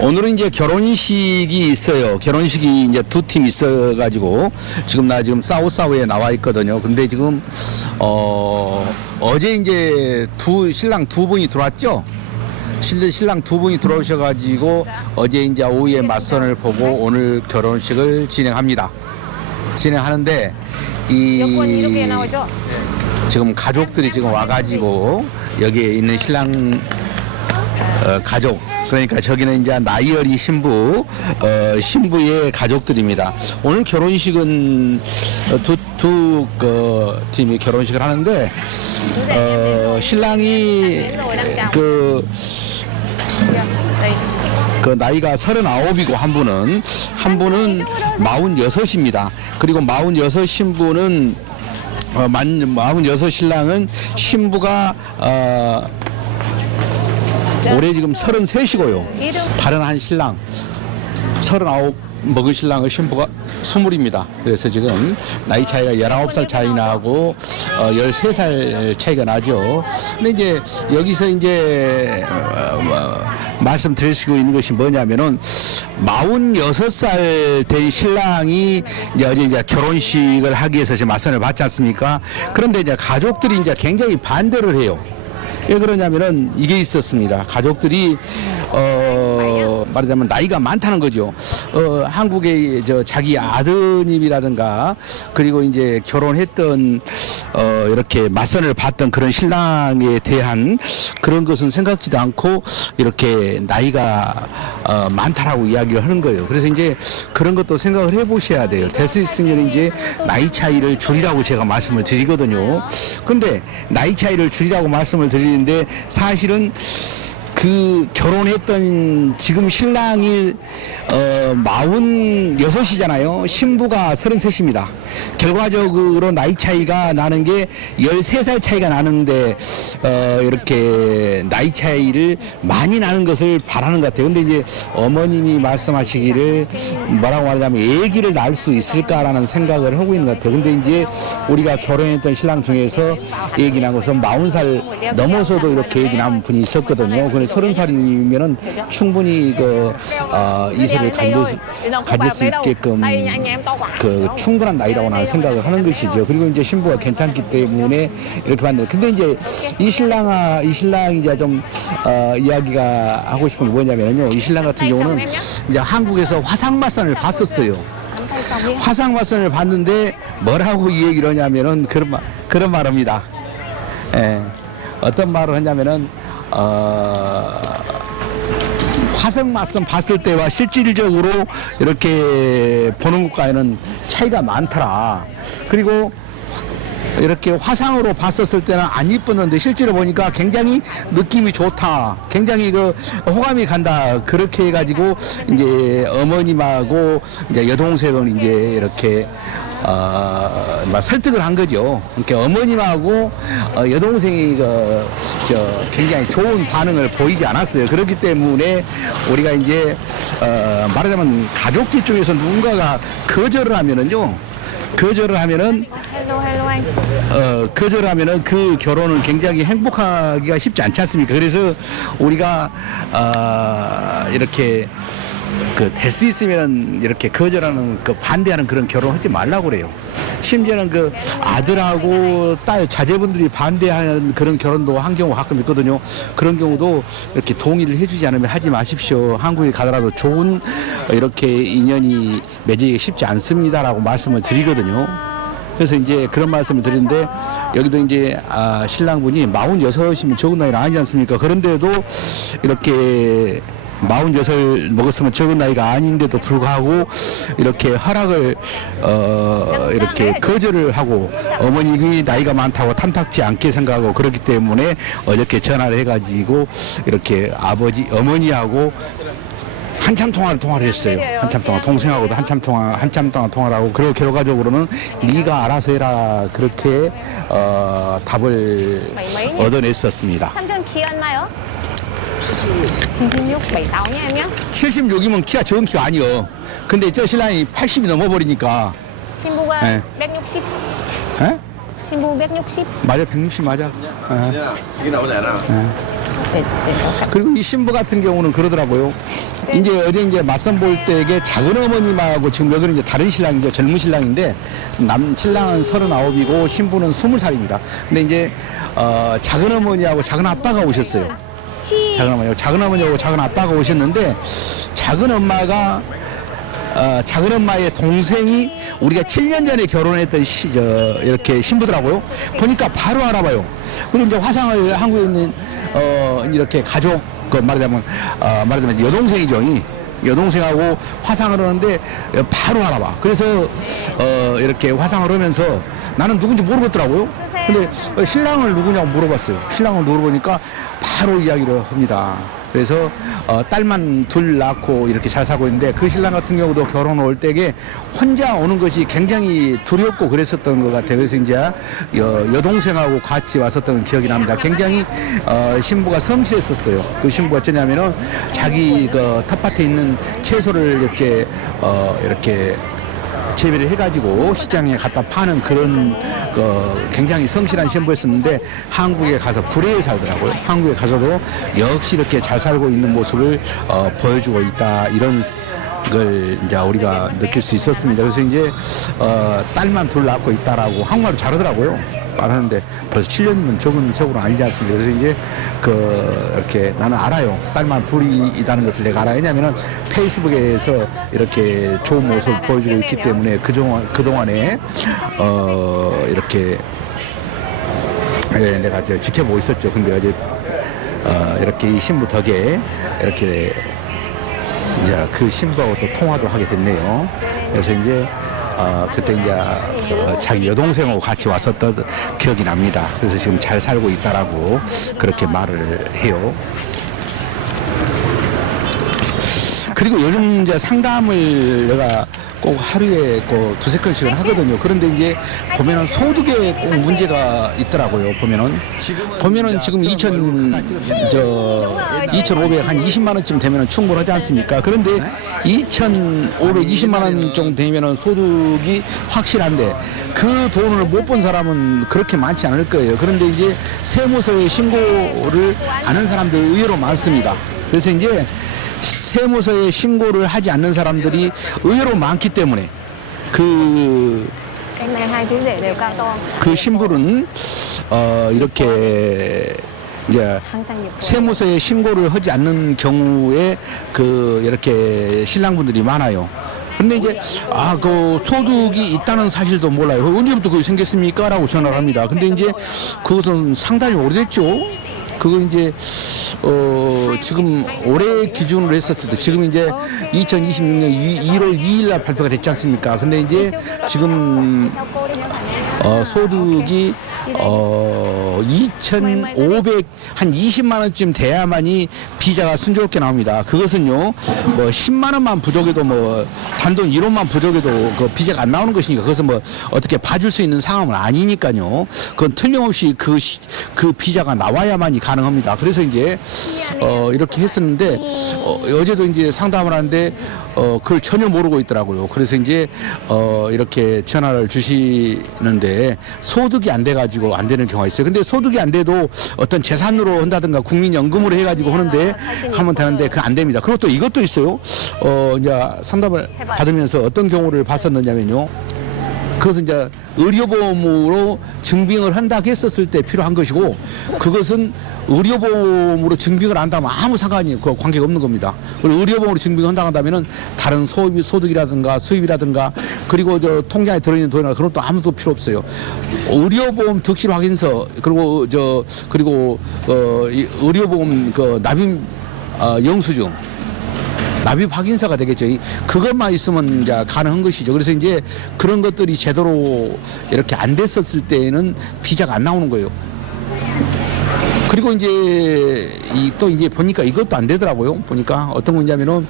오늘은 이제 결혼식이 있어요. 결혼식이 이제 두 팀 있어가지고 지금 사우사우에 나와 있거든요. 근데 지금 어제 이제 신랑 두 분이 들어왔죠. 신랑 두 분이 들어오셔가지고 어제 이제 오후에 맞선을 보고 오늘 결혼식을 진행하는데 지금 가족들이 지금 와가지고 여기에 있는 신랑 가족, 그러니까 저기는 이제 나이어리 신부의 가족들입니다. 오늘 결혼식은 두 팀이 결혼식을 하는데 신랑이 그 나이가 39이고 한 분은 46입니다. 그리고 46 신부는 46 신랑은 신부가 올해 지금 33이고요. 다른 한 신랑 39 먹은 신랑의 신부가 20입니다. 그래서 지금 나이 차이가 19살 차이 나고 13살 차이가 나죠. 근데 이제 여기서 이제 말씀드릴 수 있는 것이 뭐냐면은 46살 된 신랑이 이제 어제 이제 결혼식을 하기 위해서 지금 맞선을 받지 않습니까? 그런데 이제 가족들이 이제 굉장히 반대를 해요. 왜 그러냐면은 이게 있었습니다. 가족들이 말하자면 나이가 많다는 거죠. 한국의 자기 아드님이라든가 그리고 이제 결혼했던 이렇게 맞선을 받던 그런 신랑에 대한 그런 것은 생각지도 않고 이렇게 나이가 많다라고 이야기를 하는 거예요. 그래서 이제 그런 것도 생각을 해보셔야 돼요. 될 수 있으면 이제 나이 차이를 줄이라고 제가 말씀을 드리거든요. 근데 나이 차이를 줄이라고 말씀을 드리는데 사실은 그 결혼했던 지금 신랑이 46이잖아요. 신부가 33입니다. 결과적으로 나이 차이가 나는 게 13살 차이가 나는데 이렇게 나이 차이를 많이 나는 것을 바라는 것 같아요. 근데 이제 어머님이 말씀하시기를 뭐라고 말하자면 애기를 낳을 수 있을까라는 생각을 하고 있는 것 같아요. 근데 이제 우리가 결혼했던 신랑 중에서 애기 낳고서 40살 넘어서도 이렇게 애기 낳은 분이 있었거든요. 30살이면은 충분히 이세를 가질 수 있게끔 그 충분한 나이라고 나는 생각을 하는 것이죠. 그리고 이제 신부가 괜찮기 때문에 이렇게 봤는데, 근데 이제 이 신랑이 이제 좀 이야기가 하고 싶은 게 뭐냐면요, 이 신랑 같은 경우는 이제 한국에서 화상맞선을 봤었어요. 화상맞선을 봤는데 뭐라고 이 얘기를 하냐면은 그런 말입니다. 예, 어떤 말을 하냐면은 화상맞선 봤을 때와 실질적으로 이렇게 보는 것과는 차이가 많더라. 그리고 이렇게 화상으로 봤었을 때는 안 이뻤는데 실제로 보니까 굉장히 느낌이 좋다. 굉장히 호감이 간다. 그렇게 해가지고 이제 어머님하고 이제 여동생은 이제 이렇게 설득을 한 거죠. 그러니까 어머님하고 여동생이 굉장히 좋은 반응을 보이지 않았어요. 그렇기 때문에 우리가 이제 말하자면 가족들 중에서 누군가가 거절을 하면은 그 결혼은 굉장히 행복하기가 쉽지 않지 않습니까? 그래서 우리가 이렇게 될 수 있으면 이렇게 거절하는 반대하는 그런 결혼 하지 말라고 그래요. 심지어는 아들하고 딸 자제분들이 반대하는 그런 결혼도 한 경우 가끔 있거든요. 그런 경우도 이렇게 동의를 해주지 않으면 하지 마십시오. 한국에 가더라도 좋은 이렇게 인연이 맺기가 쉽지 않습니다라고 말씀을 드리거든요. 그래서 이제 그런 말씀을 드리는데, 여기도 이제 신랑분이 46이면 적은 나이는 아니지 않습니까? 그런데도 이렇게 46 먹었으면 적은 나이가 아닌데도 불구하고 이렇게 허락을 이렇게 거절을 하고, 어머님이 나이가 많다고 탐탁지 않게 생각하고 그렇기 때문에 어저께 전화를 해가지고 이렇게 어머니하고 한참 통화를 했어요. 한참 동안 동생하고도 한참 동안 통화를 하고, 그리고 결과적으로는 네가 알아서 해라, 그렇게 답을 얻어냈었습니다. 삼촌 키 얼마요? 76, 76냐 em nhé. 76이면 키가 적은 키가 아니요. 근데 저 신랑이 80이 넘어버리니까. 신부가 네. 160. 에? 신부 160. 맞아, 160 맞아. 어. 이게 나오잖아. 네, 그리고 이 신부 같은 경우는 그러더라고요. 이제 어제 이제 맞선 볼 때에 작은 어머님하고 지금 여기는 이제 다른 신랑이죠. 젊은 신랑인데 신랑은 39이고 신부는 20살입니다. 근데 이제 작은 어머니하고 작은 아빠가 오셨어요. 작은 어머니하고 작은 아빠가 오셨는데 작은 엄마가 작은 엄마의 동생이 우리가 7년 전에 결혼했던 이렇게 신부더라고요. 보니까 바로 알아봐요. 그리고 이제 화상을 한국에 있는 이렇게 가족 말하자면 여동생이죠. 여동생하고 화상을 하는데 바로 알아봐. 그래서 이렇게 화상을 하면서 나는 누군지 모르겠더라고요. 근데 신랑을 누구냐고 물어봤어요. 신랑을 물어보니까 바로 이야기를 합니다. 그래서 딸만 둘 낳고 이렇게 잘 살고 있는데 그 신랑 같은 경우도 결혼 올 때에 혼자 오는 것이 굉장히 두렵고 그랬었던 것 같아요. 그래서 이제 여동생하고 같이 왔었던 기억이 납니다. 굉장히 신부가 성실했었어요. 그 신부가 어쩌냐면은 자기 그 텃밭에 있는 채소를 이렇게 재배를 해가지고 시장에 갖다 파는 그런 굉장히 성실한 신부였었는데 한국에 가서 불의에 살더라고요. 한국에 가서도 역시 이렇게 잘 살고 있는 모습을 보여주고 있다, 이런 걸 이제 우리가 느낄 수 있었습니다. 그래서 이제 딸만 둘 낳고 있다라고 한국말을 잘하더라고요. 말하는데 벌써 7년이면 적은 세월은 아니지 않습니까? 그래서 이제 이렇게 나는 알아요. 딸만 둘이 있다는 것을 내가 알아요. 왜냐면은 페이스북에서 이렇게 좋은 모습을 보여주고 있기 때문에 그동안에 이렇게 내가 지켜보고 있었죠. 근데 어제 이렇게 이 신부 덕에 이렇게 이제 그 신부하고 또 통화도 하게 됐네요. 그래서 이제 그때 이제 자기 여동생하고 같이 왔었던 기억이 납니다. 그래서 지금 잘 살고 있다라고 그렇게 말을 해요. 그리고 요즘 이제 상담을 내가 꼭 하루에 꼭 두세 건씩은 하거든요. 그런데 이제 보면은 소득에 꼭 문제가 있더라고요. 보면은 지금 2,500 한 20만 원쯤 되면은 충분하지 않습니까? 그런데 2,520만 원 정도 되면은 소득이 확실한데 그 돈을 못 본 사람은 그렇게 많지 않을 거예요. 그런데 이제 세무서에 신고를 안 한 사람들 의외로 많습니다. 그래서 이제 세무서에 신고를 하지 않는 사람들이 의외로 많기 때문에 그 신부는 이렇게 이제 세무서에 신고를 하지 않는 경우에 이렇게 신랑분들이 많아요. 근데 이제 그 소득이 있다는 사실도 몰라요. 언제부터 그게 생겼습니까? 라고 전화를 합니다. 근데 이제 그것은 상당히 오래됐죠. 그거 이제 지금 올해 기준으로 했었을 때 지금 이제 2026년 1월 2일 날 발표가 됐지 않습니까? 근데 이제 지금 소득이 2,500 한 20만 원쯤 돼야만이 비자가 순조롭게 나옵니다. 그것은요, 뭐 10만 원만 부족해도 뭐 단돈 1원만 부족해도 그 비자가 안 나오는 것이니까 그것은 뭐 어떻게 봐줄 수 있는 상황은 아니니까요. 그건 틀림없이 그 비자가 나와야만이 가능합니다. 그래서 이제 이렇게 했었는데 어제도 이제 상담을 하는데 그걸 전혀 모르고 있더라고요. 그래서 이제 이렇게 전화를 주시는데 소득이 안 돼가지고 안 되는 경우가 있어요. 근데 소득이 안 돼도 어떤 재산으로 한다든가 국민연금으로 해가지고 하는데 하면 되는데 그거 안 됩니다. 그리고 또 이것도 있어요. 이제 상담을 받으면서 어떤 경우를 봤었느냐면요. 그것은 이제 의료보험으로 증빙을 한다고 했었을 때 필요한 것이고 그것은 의료보험으로 증빙을 한다면 아무 상관이 관계가 없는 겁니다. 그리고 의료보험으로 증빙한다고 한다면은 다른 소득이라든가 수입이라든가 그리고 통장에 들어있는 돈이나 그런 것도 아무도 필요 없어요. 의료보험 득실 확인서 그리고 의료보험 납입 영수증 납입 확인서가 되겠죠. 그것만 있으면 이제 가능한 것이죠. 그래서 이제 그런 것들이 제대로 이렇게 안 됐었을 때에는 비자가 안 나오는 거예요. 그리고 이제 또 이제 보니까 이것도 안 되더라고요. 보니까 어떤 거냐면은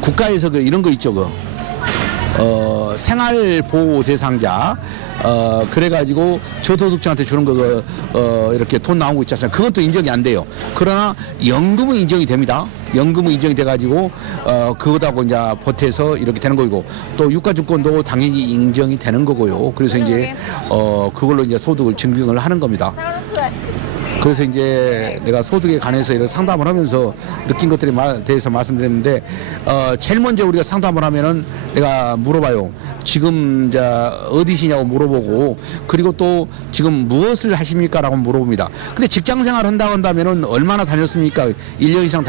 국가에서 이런 거 있죠. 생활보호 대상자 그래가지고 저소득자한테 주는 거 이렇게 돈 나오고 있지 않습니까? 그건 또 인정이 안 돼요. 그러나 연금은 인정이 됩니다. 연금은 인정이 돼가지고 그거다고 이제 보태서 이렇게 되는 거고, 또 유가증권도 당연히 인정이 되는 거고요. 그래서 이제 그걸로 이제 소득을 증빙을 하는 겁니다. 그래서 이제 내가 소득에 관해서 이런 상담을 하면서 느낀 것들에 대해서 말씀드렸는데, 제일 먼저 우리가 상담을 하면은 내가 물어봐요. 지금 이제 어디시냐고 물어보고, 그리고 또 지금 무엇을 하십니까? 라고 물어봅니다. 근데 직장 생활 한다고 한다면은 얼마나 다녔습니까? 1년 이상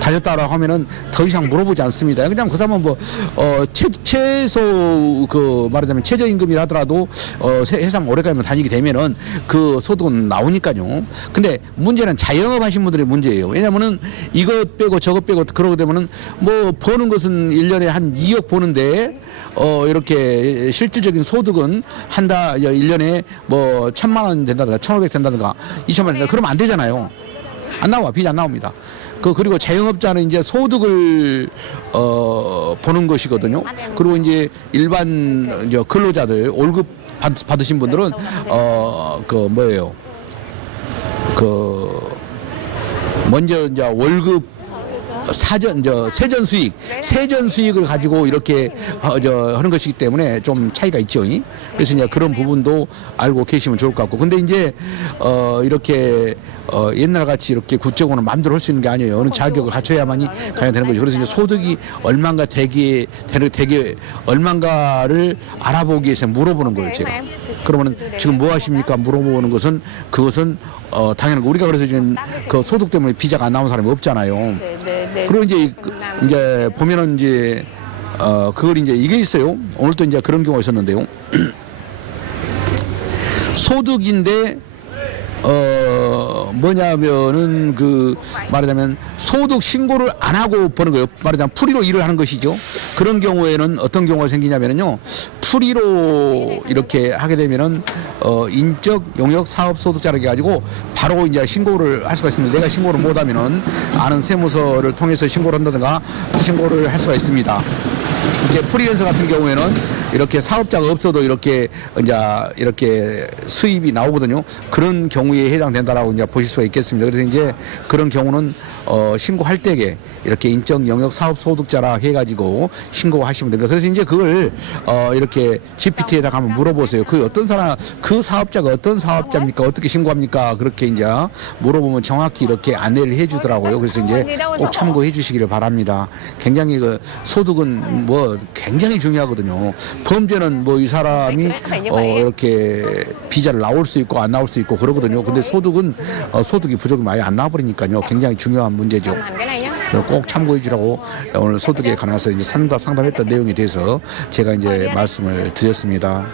다녔다라고 하면은 더 이상 물어보지 않습니다. 그냥 그 사람은 뭐, 최소 말하자면 최저임금이라 하더라도, 세상 오래가면 다니게 되면은 그 소득은 나오니까요. 근데 문제는 자영업 하신 분들의 문제예요. 왜냐면은 이것 빼고 저것 빼고 그러게 되면은 뭐 버는 것은 1년에 한 2억 버는데, 이렇게 실질적인 소득은 1년에 뭐 1,000만 원 된다든가 1,500 된다든가 2,000만 원 된다든가 그러면 안 되잖아요. 안 나와. 빚 안 나옵니다. 그리고 자영업자는 이제 소득을 보는 것이거든요. 그리고 이제 일반 이제 근로자들 월급 받으신 분들은 먼저 이제 월급 세전 수익을 가지고 이렇게 하는 것이기 때문에 좀 차이가 있죠. 그래서 이제 그런 부분도 알고 계시면 좋을 것 같고. 근데 이제 이렇게 옛날 같이 이렇게 국적으로는 마음대로 할 수 있는 게 아니에요. 어느 자격을 갖춰야만이 가야 되는 거죠. 그래서 이제 소득이 얼마인가 되게 얼마인가를 알아보기 위해서 물어보는 거예요, 제가. 그러면은 지금 뭐 하십니까? 물어보는 것은 그것은 당연한 거. 우리가 그래서 지금 그 소득 때문에 비자가 안 나온 사람이 없잖아요. 그리고 이제 보면은 이제 그걸 이제 이게 있어요. 오늘 또 이제 그런 경우가 있었는데요. 소득인데 뭐냐면은 말하자면 소득 신고를 안 하고 버는 거예요. 말하자면 풀이로 일을 하는 것이죠. 그런 경우에는 어떤 경우가 생기냐면은요. 풀이로 이렇게 하게 되면은 인적 용역 사업 소득자라고 해가지고 바로 이제 신고를 할 수가 있습니다. 내가 신고를 못하면은 아는 세무서를 통해서 신고를 한다든가 신고를 할 수가 있습니다. 이제 프리랜서 같은 경우에는 이렇게 사업자가 없어도 이렇게 수입이 나오거든요. 그런 경우에 해당된다라고 이제 보실 수가 있겠습니다. 그래서 이제 그런 경우는 신고할 때에 이렇게 인적 영역 사업 소득자라 해가지고 신고하시면 됩니다. 그래서 이제 그걸 이렇게 GPT에다가 한번 물어보세요. 그 사업자가 어떤 사업자입니까? 어떻게 신고합니까? 그렇게 이제 물어보면 정확히 이렇게 안내를 해주더라고요. 그래서 이제 꼭 참고해 주시기를 바랍니다. 굉장히 소득은 뭐 굉장히 중요하거든요. 범죄는 뭐 이 사람이 이렇게 비자를 나올 수 있고 안 나올 수 있고 그러거든요. 근데 소득은 소득이 부족이 많이 안 나와버리니까요. 굉장히 중요한 문제죠. 꼭 참고해 주라고 오늘 소득에 관해서 이제 상담했던 내용에 대해서 제가 이제 말씀을 드렸습니다.